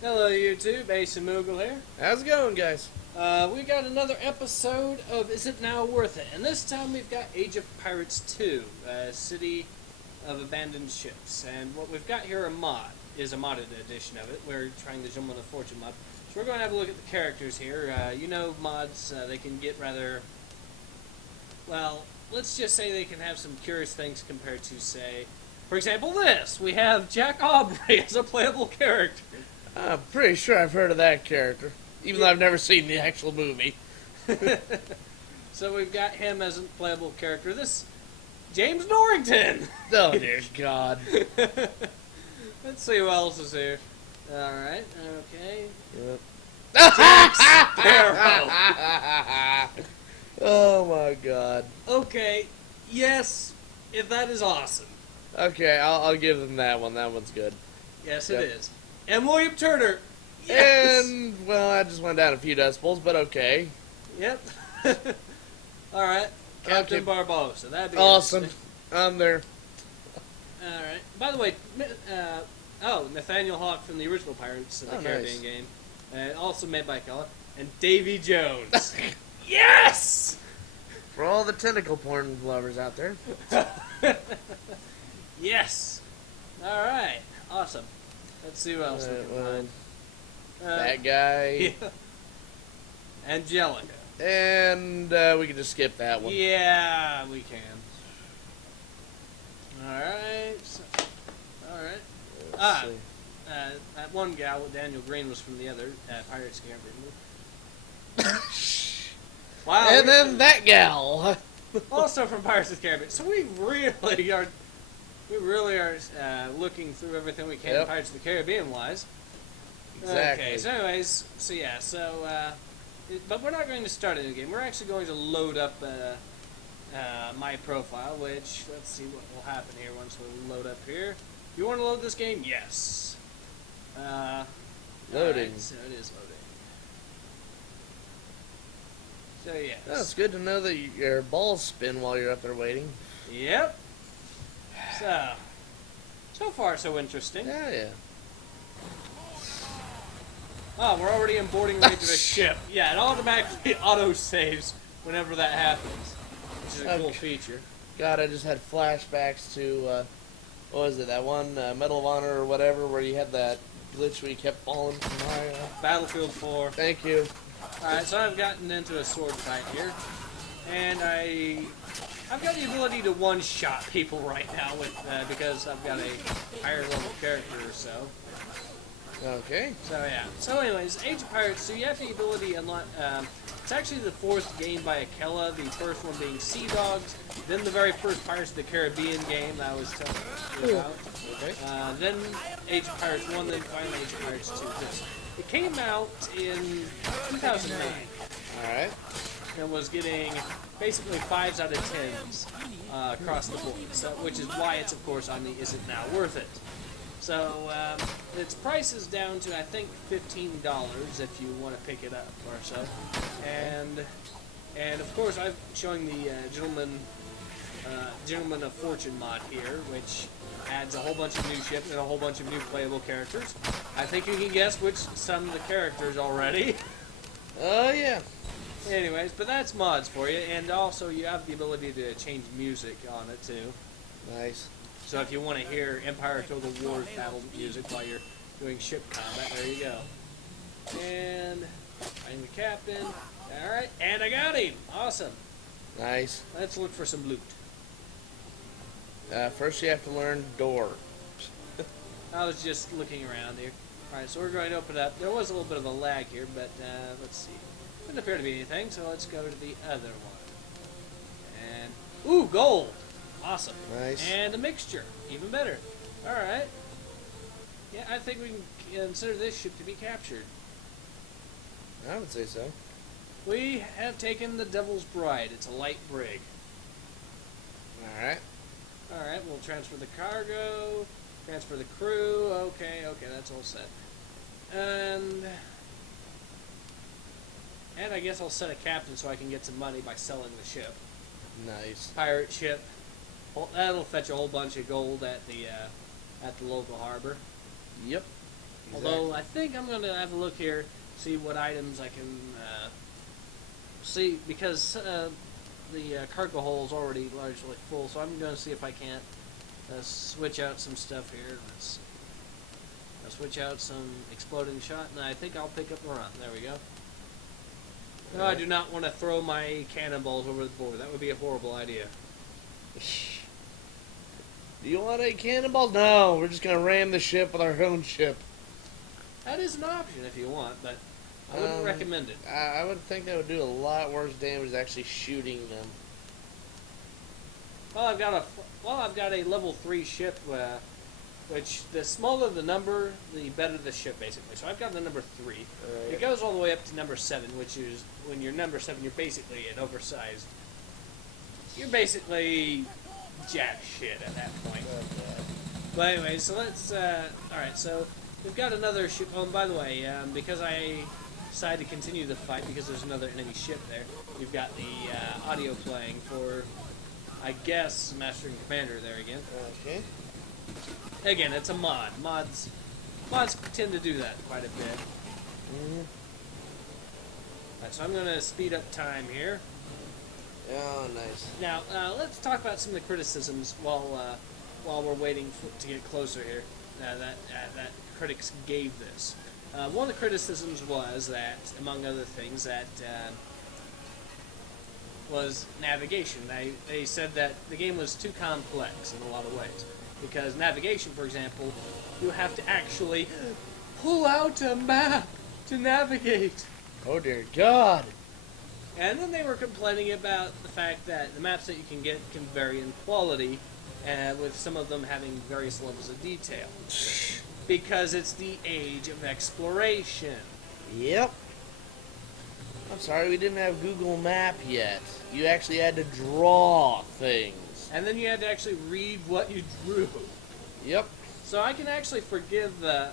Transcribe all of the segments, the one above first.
Hello YouTube, Ace and Moogle here. How's it going, guys? We got another episode of Is It Now Worth It? And this time we've got Age of Pirates 2, City of Abandoned Ships. And what we've got here is a modded edition of it. We're trying the Gentleman of Fortune mod. So we're going to have a look at the characters here. You know mods, they can get rather... Well, let's just say they can have some curious things compared to, say... For example, this! We have Jack Aubrey as a playable character. I'm pretty sure I've heard of that character, even though I've never seen the actual movie. So we've got him as a playable character. This James Norrington. Oh dear God. Let's see who else is here. All right. Okay. Yep. Jack Sparrow. Oh my God. Okay. Yes. If that is awesome. Okay, I'll give them that one. That one's good. Yes, Yep. it is. And William Turner. Yes. And well, I just went down a few decibels, but okay. Yep. All right. Captain Okay. Barbosa. That'd be Awesome. interesting. I'm there. All right. By the way, Nathaniel Hawke from the original Pirates of the Caribbean game, also made by Keller, and Davy Jones. Yes. For all the tentacle porn lovers out there. Yes. All right. Awesome. Let's see who else we can find. That guy. Yeah. Angelica. And we can just skip that one. Yeah, we can. All right. All right. Let's see. That one gal with Daniel Green was from the other Pirates Caribbean. Wow. And then that gal. Also from Pirates of the Caribbean. So we really are looking through everything we can in Yep. Pirates of the Caribbean wise. Exactly. Okay. So anyways, but we're not going to start a new game. We're actually going to load up my profile, which, let's see what will happen here once we load up here. You want to load this game? Yes. Loading. Right, so it is loading. So yes. Oh, it's good to know that your balls spin while you're up there waiting. Yep. So far so interesting. Yeah. Oh, we're already in boarding range of a ship. Yeah, it automatically auto-saves whenever that happens, which is a cool feature. God, I just had flashbacks to, what was it, that one Medal of Honor or whatever, where you had that glitch where you kept falling from high up. Battlefield 4. Thank you. Alright, so I've gotten into a sword fight here, and I've got the ability to one-shot people right now with because I've got a higher level character or so. Okay. So yeah. So anyways, Age of Pirates. So you have the ability to unlock. It's actually the fourth game by Akela. The first one being Sea Dogs. Then the very first Pirates of the Caribbean game that I was telling you about. Okay. Then Age of Pirates 1. Then finally Age of Pirates 2. It came out in 2009. All right. And was getting basically 5s out of 10s across the board. So, which is why it's of course on the Is It Now Worth It? So, its price is down to, I think, $15 if you want to pick it up or so. And of course, I'm showing the Gentleman of Fortune mod here, which adds a whole bunch of new ships and a whole bunch of new playable characters. I think you can guess which some of the characters already. Oh, yeah. Anyways, but that's mods for you, and also you have the ability to change music on it, too. Nice. So if you want to hear Empire Total War battle music while you're doing ship combat, there you go. And I'm the captain. Alright, and I got him! Awesome. Nice. Let's look for some loot. First you have to learn door. I was just looking around here. Alright, so we're going to open it up. There was a little bit of a lag here, but let's see. Doesn't appear to be anything, so let's go to the other one. And, ooh, gold! Awesome. Nice. And a mixture. Even better. Alright. Yeah, I think we can consider this ship to be captured. I would say so. We have taken the Devil's Bride. It's a light brig. All right. Alright, we'll transfer the cargo, transfer the crew. Okay, that's all set. And I guess I'll set a captain so I can get some money by selling the ship. Nice. Pirate ship. That'll fetch a whole bunch of gold at the local harbor. Yep. Although I think I'm going to have a look here, see what items I can see, because the cargo hold is already largely full, so I'm going to see if I can't switch out some stuff here. Let's switch out some exploding shot, and I think I'll pick up a run. There we go. No, I do not want to throw my cannonballs over the board. That would be a horrible idea. Do you want any cannonballs? No, we're just gonna ram the ship with our own ship. That is an option if you want, but I wouldn't recommend it. I would think that would do a lot worse damage actually shooting them. Well, I've got a level 3 ship, which the smaller the number, the better the ship, basically. So I've got the number 3. Right. It goes all the way up to number 7, which is when you're number 7, you're basically an oversized. You're basically jack shit at that point. But anyway, so let's. Alright, so we've got another ship. Oh, and by the way, because I decided to continue the fight because there's another enemy ship there, we've got the audio playing for, I guess, Master and Commander there again. Okay. Again, it's a mod. Mods tend to do that quite a bit. Mm-hmm. Right, so I'm going to speed up time here. Oh, nice. Now, let's talk about some of the criticisms while we're waiting to get closer here that critics gave this. One of the criticisms was that, among other things, that was navigation. They said that the game was too complex in a lot of ways. Because navigation, for example, you have to actually pull out a map to navigate. Oh, dear God. And then they were complaining about the fact that the maps that you can get can vary in quality, with some of them having various levels of detail. Because it's the age of exploration. Yep. I'm sorry, we didn't have Google Map yet. You actually had to draw things. And then you had to actually read what you drew. Yep. So I can actually forgive I'm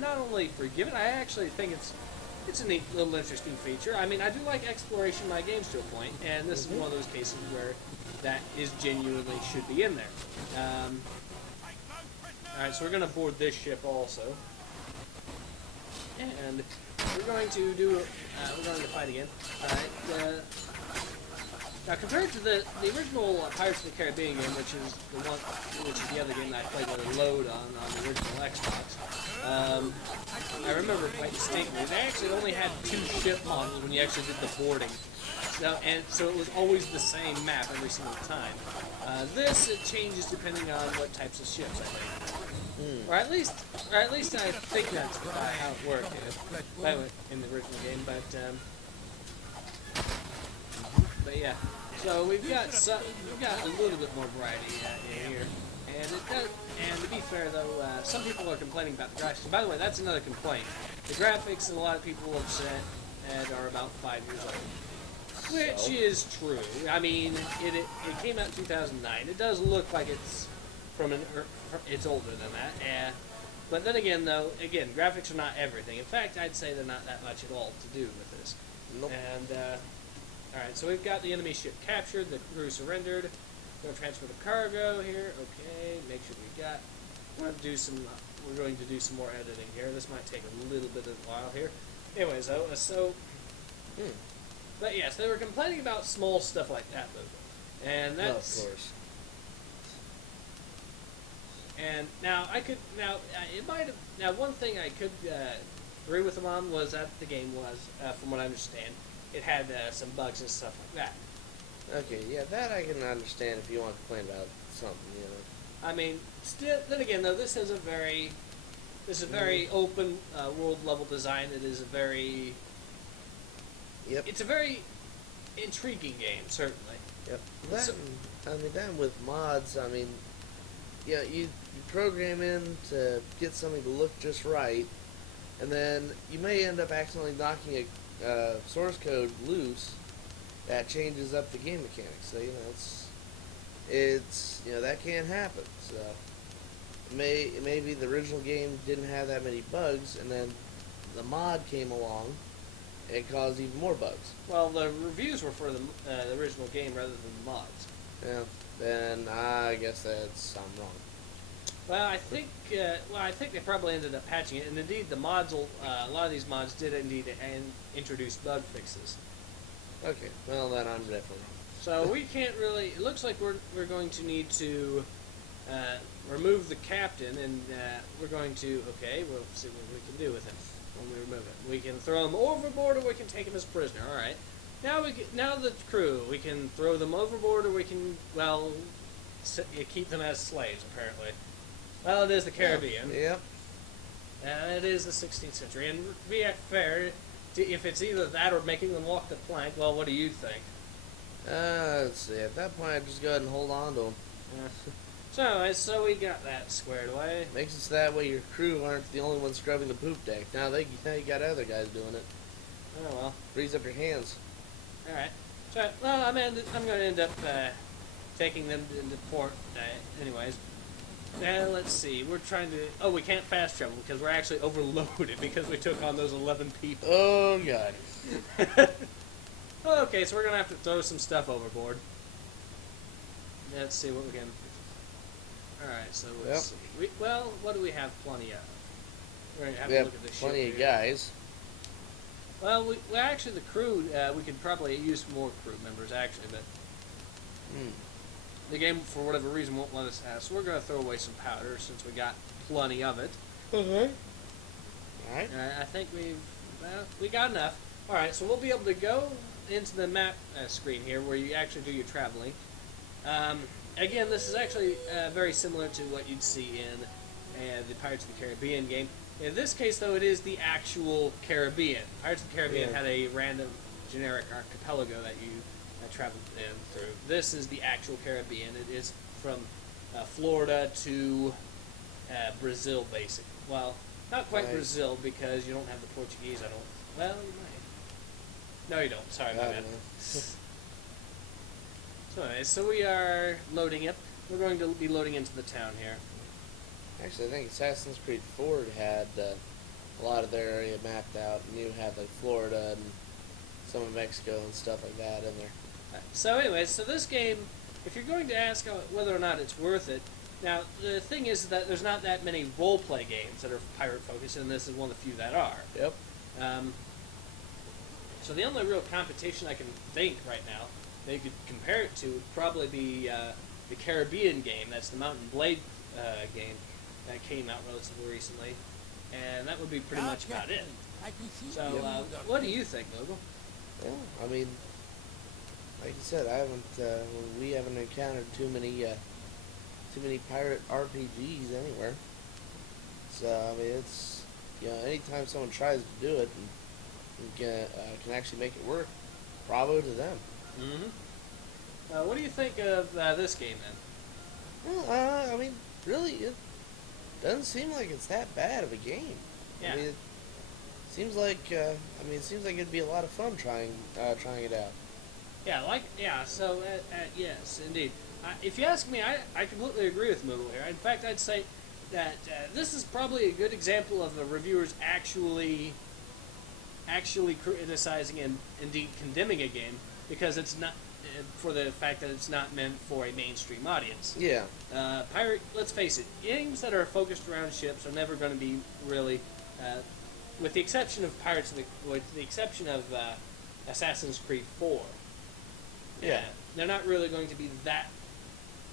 not only forgive it, I actually think it's a neat little interesting feature. I mean, I do like exploration in my games to a point, and this is one of those cases where that is genuinely should be in there. Alright, so we're going to board this ship also. And we're going to fight again. Alright, now, compared to the original Pirates of the Caribbean game, which is the other game that I played with a load on the original Xbox, I remember quite distinctly. They actually only had 2 ship models when you actually did the boarding, so it was always the same map every single time. This it changes depending on what types of ships, I think, or at least I think that's how it worked in the original game, but yeah, so we've got a little bit more variety in here, and to be fair though, some people are complaining about the graphics. And by the way, that's another complaint. The graphics, a lot of people have said, are about 5 years old, which is true. I mean, it came out in 2009. It does look like it's it's older than that. But then again, graphics are not everything. In fact, I'd say they're not that much at all to do with this. Nope. And alright, so we've got the enemy ship captured, the crew surrendered. We're going to transfer the cargo here. Okay, make sure we're going to do some more editing here. This might take a little bit of a while here. Anyways, but yes, they were complaining about small stuff like that, though. And that's... of course. And now one thing I could agree with them on was that the game was, from what I understand, it had some bugs and stuff like that. Okay, yeah, that I can understand if you want to complain about something, you know. I mean, still, then again, though, this is a very open world level design. It is a very, it's a very intriguing game, certainly. Yep. Then with mods, I mean, yeah, you program in to get something to look just right, and then you may end up accidentally knocking a source code loose that changes up the game mechanics. So it's that can happen. So maybe the original game didn't have that many bugs, and then the mod came along and caused even more bugs. Well, the reviews were for the original game rather than the mods. Yeah. Then I guess I'm wrong. Well, I think they probably ended up patching it, and indeed the mods will. A lot of these mods did indeed introduce bug fixes. Okay, well then I'm definitely wrong. So we can't really. It looks like we're going to need to remove the captain, and we're going to. Okay, we'll see what we can do with him when we remove him. We can throw him overboard, or we can take him as prisoner. All right. Now the crew. We can throw them overboard, or we can keep them as slaves. Apparently. Well, it is the Caribbean. Yep. And it is the 16th century. And to be fair, if it's either that or making them walk the plank, well, what do you think? Let's see. At that point, I'd just go ahead and hold on to them. So we got that squared away. Makes it so that way your crew aren't the only ones scrubbing the poop deck. Now you got other guys doing it. Oh well. Freeze up your hands. All right. So I'm going to end up taking them into port, anyways. Now let's see. We're trying to. Oh, we can't fast travel because we're actually overloaded because we took on those 11 people. Oh god. Okay, so we're gonna have to throw some stuff overboard. Let's see what we can. All right, so let's see. What do we have plenty of? We're gonna have to look at this. Plenty ship of here. guys. Well, actually the crew. We could probably use more crew members actually, but the game for whatever reason won't let us have. So we're gonna throw away some powder since we got plenty of it. All right. I think we got enough. All right, so we'll be able to go into the map screen here where you actually do your traveling. Again, this is actually very similar to what you'd see in the Pirates of the Caribbean game. In this case, though, it is the actual Caribbean. Pirates of the Caribbean had a random generic archipelago that you traveled in through. This is the actual Caribbean. It is from Florida to Brazil, basically. Well, not quite Brazil because you don't have the Portuguese. Well, you might. No, you don't. Sorry, my bad. So, anyways, so we are loading it. We're going to be loading into the town here. Actually, I think Assassin's Creed 4 had a lot of their area mapped out, and you had like Florida and some of Mexico and stuff like that in there. So, anyways, so this game, if you're going to ask whether or not it's worth it, now the thing is that there's not that many role-play games that are pirate-focused, and this is one of the few that are. Yep. So the only real competition I can think right now that you could compare it to would probably be the Caribbean game. That's the Mountain Blade game that came out relatively recently, and that would be pretty much about it. So, what do you think, Moogle? Well, I mean, like you said, we haven't encountered too many pirate RPGs anywhere. So I mean, it's anytime someone tries to do it and can actually make it work, bravo to them. Mm-hmm. What do you think of this game then? Well, I mean, really, it doesn't seem like it's that bad of a game. Yeah. I mean, it seems like it'd be a lot of fun trying it out. So yes, indeed. If you ask me, I completely agree with Moogle here. In fact, I'd say that this is probably a good example of the reviewers actually criticizing and indeed condemning a game because it's not for the fact that it's not meant for a mainstream audience. Yeah. Let's face it, games that are focused around ships are never going to be really, with the exception of Assassin's Creed 4. Yeah. They're not really going to be that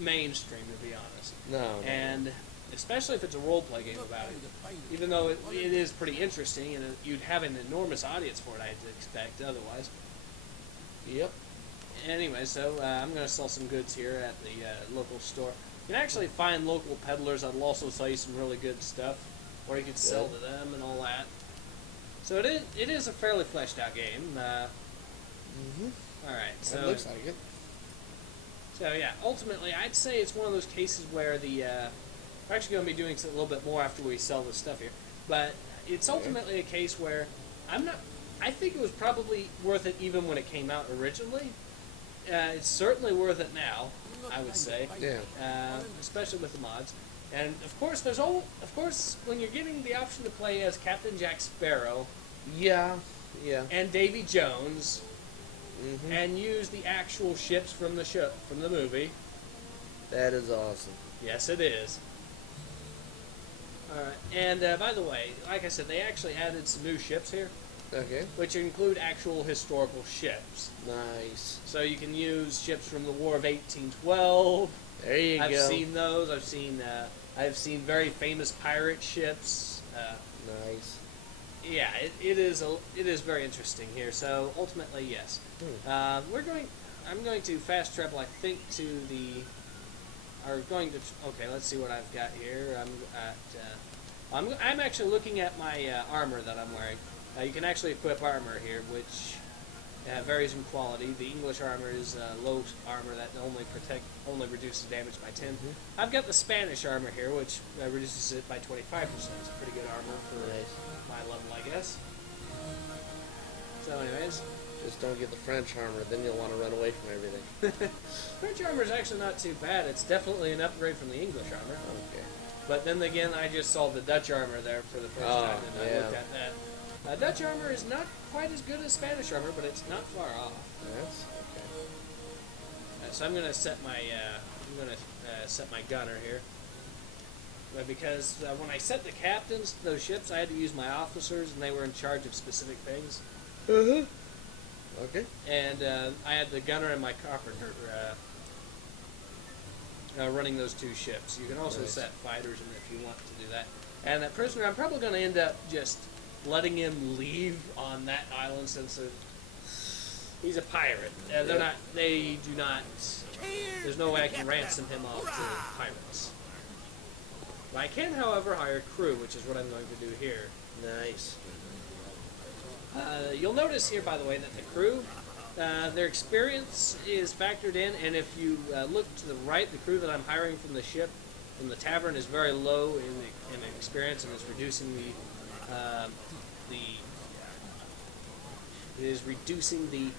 mainstream, to be honest. No. And especially if it's a role-play game about it. Even though it is pretty interesting, and you'd have an enormous audience for it, I'd expect, otherwise. Yep. Anyway, so I'm going to sell some goods here at the local store. You can actually find local peddlers that'll also sell you some really good stuff, or you could sell to them and all that. So it is a fairly fleshed-out game. All right, so it looks like it. So yeah, ultimately, I'd say it's one of those cases where we're actually going to be doing a little bit more after we sell this stuff here, but it's ultimately a case where I think it was probably worth it even when it came out originally. It's certainly worth it now, I would say. Yeah. Especially with the mods. And of course, when you're getting the option to play as Captain Jack Sparrow. Yeah. Yeah. And Davy Jones. And use the actual ships from the movie. That is awesome. Yes, it is. Alright, and by the way, like I said, they actually added some new ships here, Okay. which include actual historical ships. Nice. So you can use ships from the War of 1812. There you I've go. seen those. I've seen very famous pirate ships. Nice. Yeah, it is very interesting here. So ultimately, yes, I'm going to fast travel. I think to the. Okay, let's see what I've got here. I'm actually looking at my armor that I'm wearing. You can actually equip armor here, which varies in quality. The English armor is low armor that only reduces damage by 10. I've got the Spanish armor here, which reduces it by 25%. It's pretty good armor for my level, I guess. So, anyways. Just don't get the French armor, then you'll want to run away from everything. French armor is actually not too bad. It's definitely an upgrade from the English armor. Okay. But then again, I just saw the Dutch armor there for the first time, and I looked at that. Dutch armor is not quite as good as Spanish armor, but it's not far off. That's okay. So I'm going to set my set my gunner here, because when I set the captains to those ships, I had to use my officers, and they were in charge of specific things. Okay. And I had the gunner and my carpenter running those two ships. You can also set fighters in if you want to do that. And that prisoner, I'm probably going to end up just letting him leave on that island since he's a pirate. They do not. There's no way I can ransom him off to pirates. I can, however, hire crew, which is what I'm going to do here. Nice. You'll notice here, by the way, that the crew, their experience is factored in, and if you look to the right, the crew that I'm hiring from the ship, from the tavern, is very low in experience, and is reducing the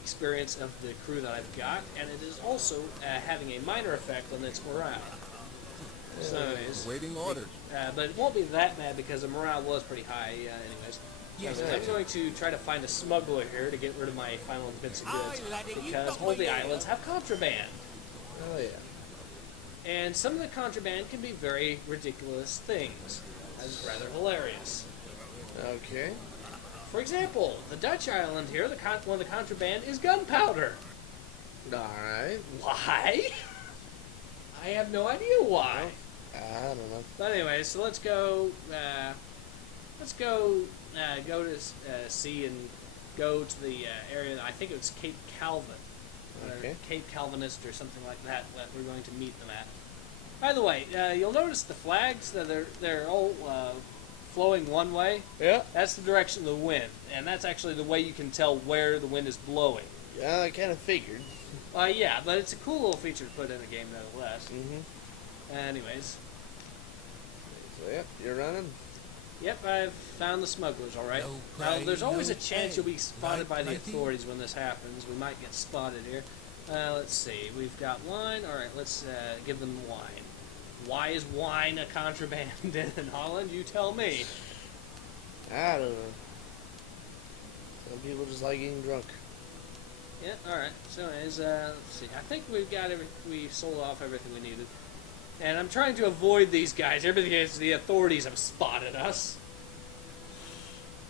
experience of the crew that I've got, and it is also having a minor effect on its morale. So anyways, waiting orders. But it won't be that bad because the morale was pretty high, anyways. Yes, I'm going to try to find a smuggler here to get rid of my final bits of goods, because all the islands have contraband. Oh yeah. And some of the contraband can be very ridiculous things. That's rather hilarious. Okay. For example, the Dutch island here, one of the contraband is gunpowder. Alright. Why? I have no idea why. I don't know. But anyway, so let's go to sea and go to the area. I think it was Cape Calvin, or Cape Calvinist, or something like that. That we're going to meet them at. By the way, you'll notice the flags. They're all flowing one way. Yeah. That's the direction of the wind, and that's actually the way you can tell where the wind is blowing. Yeah, I kind of figured. Yeah, but it's a cool little feature to put in a game, nevertheless. Anyways. So, yep, you're running. Yep, I've found the smugglers, alright. Now, there's always a chance you'll be spotted by the authorities when this happens. We might get spotted here. Let's see. We've got wine. Alright, let's give them wine. Why is wine a contraband in Holland? You tell me. I don't know. Some people just like getting drunk. Yeah, alright. So, let's see. I think we sold off everything we needed. And I'm trying to avoid these guys. Everything is the authorities have spotted us.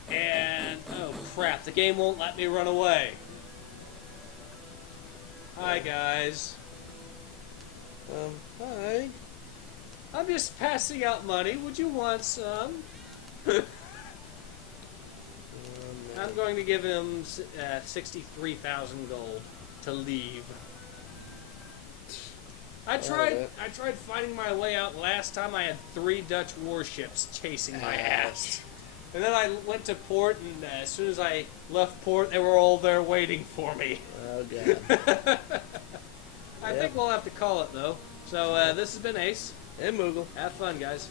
And, oh crap, the game won't let me run away. Hi, guys. Hi. I'm just passing out money. Would you want some? I'm going to give him 63,000 gold to leave. I tried finding my way out last time. I had 3 Dutch warships chasing my ass. And then I went to port, and as soon as I left port, they were all there waiting for me. Oh, God. I think we'll have to call it, though. So this has been Ace. And Moogle. Have fun, guys.